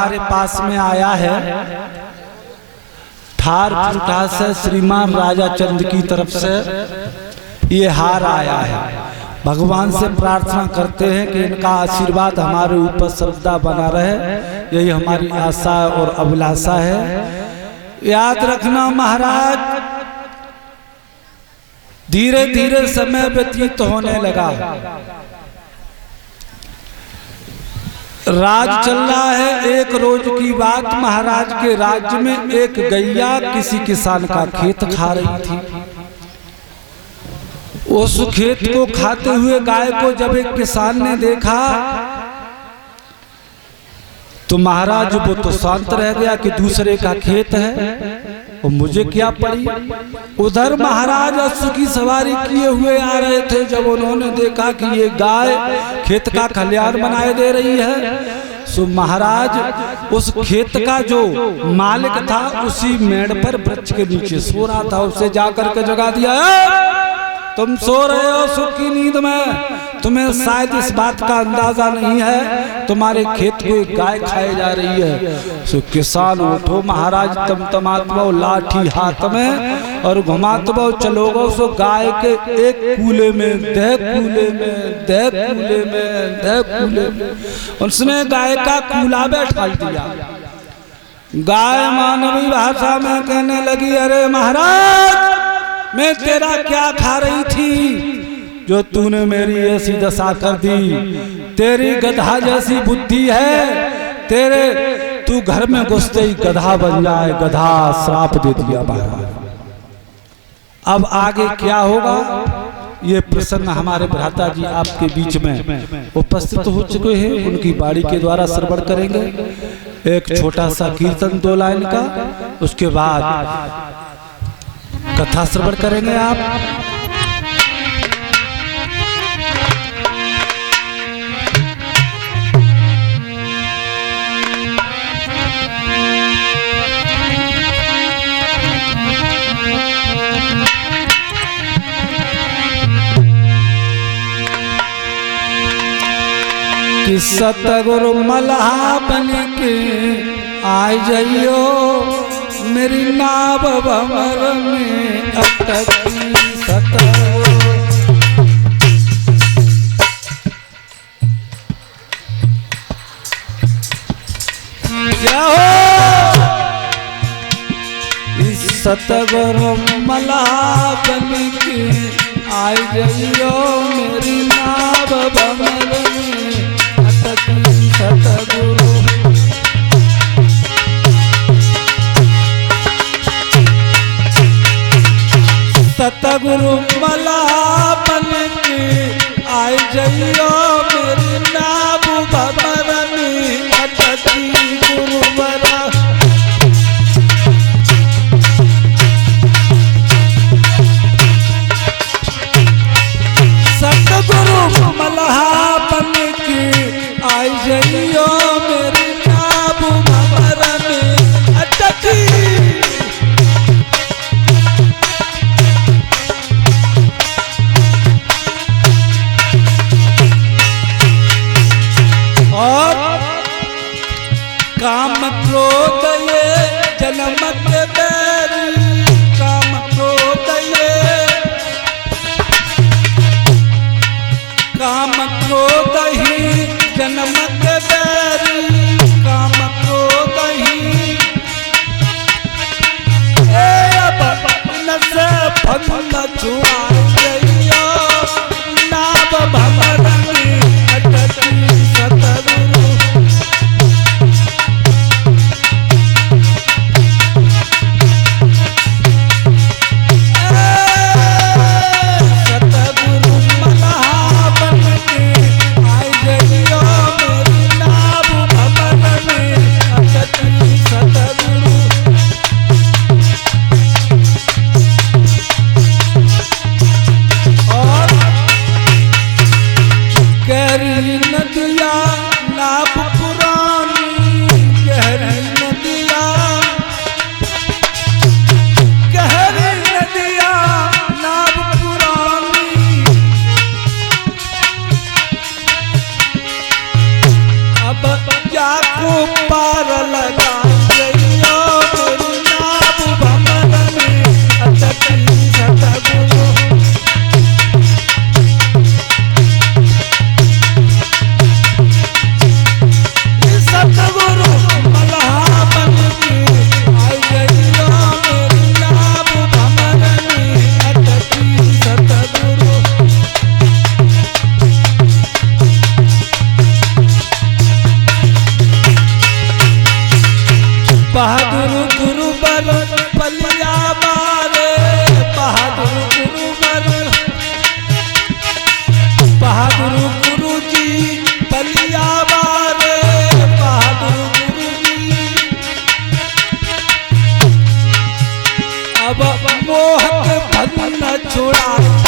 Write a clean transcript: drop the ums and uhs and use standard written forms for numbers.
हमारे पास में आया है, ठार फुटा से श्रीमान राजा चंद की तरफ से ये हार आया है। भगवान से प्रार्थना करते हैं कि इनका आशीर्वाद हमारे ऊपर सदा बना रहे, यही हमारी आशा और अभिलाषा है। याद रखना महाराज, धीरे धीरे समय व्यतीत होने लगा, राज चल रहा है। एक रोज की बात, महाराज के राज्य में एक गैया किसी किसान का खेत खा रही थी। उस खेत को खाते हुए गाय को जब एक किसान ने देखा तो महाराज वो तो शांत रह गया कि दूसरे का खेत है और मुझे क्या पड़ी। उधर महाराज अश्व की सवारी किए हुए आ रहे थे, जब उन्होंने देखा कि ये गाय खेत का खलियान बनाए दे रही है, सो महाराज उस खेत का जो मालिक था उसी मेड़ पर वृक्ष के नीचे सो रहा था, उसे जाकर के जगा दिया। तुम सो रहे हो सुख की नींद में, तुम्हें शायद इस बात का अंदाजा नहीं है तुम्हारे खेत को एक गाय खाई जा रही है। सो किसान उठो महाराज, तमतमात बहु लाठी हाथ में और घुमात बहु चलोगो। सो गाय के एक कूले में दह कूले में दह कूले में दह कूले में उसने गाय का कूला बैठा दिया। गाय मानवी भाषा में कहने लगी, अरे महाराज मैं तेरा क्या खा रही थी जो तूने मेरी ऐसी दशा कर दी। तेरी गधा जैसी बुद्धि है, तेरे तू घर में घुसते ही गधा बन जाए, गधा श्राप दे दिया महाराज। अब आगे क्या होगा ये प्रसंग हमारे भ्राता जी आपके बीच में उपस्थित हो चुके हैं, उनकी बाड़ी के द्वारा श्रवण करेंगे। एक छोटा सा कीर्तन 2 लाइन का, उसके बाद कथा श्रवण करेंगे आप। कि सतगुरु मल्हा बन के आ जाइयो, मेरी नाव भंवर में अटकी सतगुरु। क्या हो इस सतगुरु मल्हा बन के आ जाइयो, मेरी नाव भंवर में अटकी सतगुरु। सतगुरु मल्हा बन के आए जइयो, मेरी नाव भंवर में अटकी गुरुवरा। सतगुरु मल्हा बन के आए जइयो, मेरी नाव भंवर में अटकी। अब मोह के बंधन छुड़ा